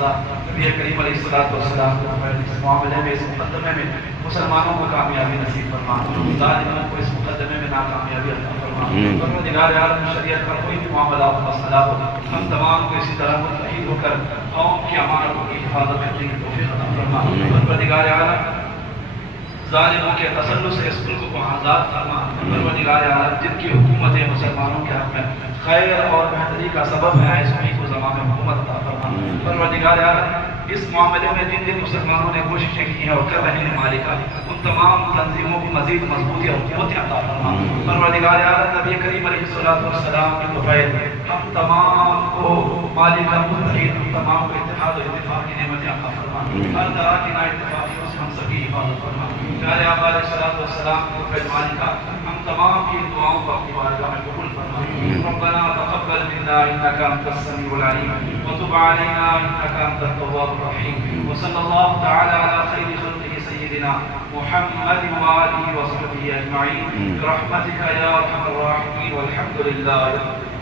لحاظہ نبی کریم علیہ السلام اس معاملے میں، اس مقدمے میں مسلمانوں کو کامیابی نصیب فرما، ظالموں کو اس مقدمے میں ناکامیابی عطا فرما۔ پروردگار عالم شریعت کا کوئی بھی معاملہ ہو، مسئلہ ہو، ہم تمام کو اسی طرح متحد ہو کر قوم کی امانتوں کی حفاظت کرنے کی توفیق عطا فرما۔ پروردگار عالم ظالموں کے تسلط سے اس ملک کو آزاد فرما۔ پروردگار عالم جن کی حکومتیں مسلمانوں کے حق میں خیر اور بہتری کا سبب ہے، اس میں کو زمان حکومت عطا فرما۔ پروردگار عالم اس معاملے میں جن جن مسلمانوں نے کوششیں کی ہیں اور کر رہے ہیں مالکہ، ان تمام تنظیموں کو مزید مضبوطی اور قوت عطا فرما۔ پروردگار عالم نبی کریم علیہ السلام کی توفیق ہم تمام کو مالکہ متحد، ہم تمام کو اتحاد و اتفاق کی نعمتیں عطا فرما۔ ہر طرح کی نا اتفاقیوں سے ہم سبھی حفاظت فرما۔ پیارے آقا علیہ السلام کی توفیق مالکہ ہم تمام کی دعاؤں کو اپنی بارگاہ میں قبول فرما۔ ربنا تقبل منا انك انت السميع العليم وتب علينا انك انت التواب الرحيم، وصلى الله تعالى على خير خلقه سيدنا محمد وآله وصحبه أجمعين برحمتك يا أرحم الراحمين، والحمد لله رب العالمين۔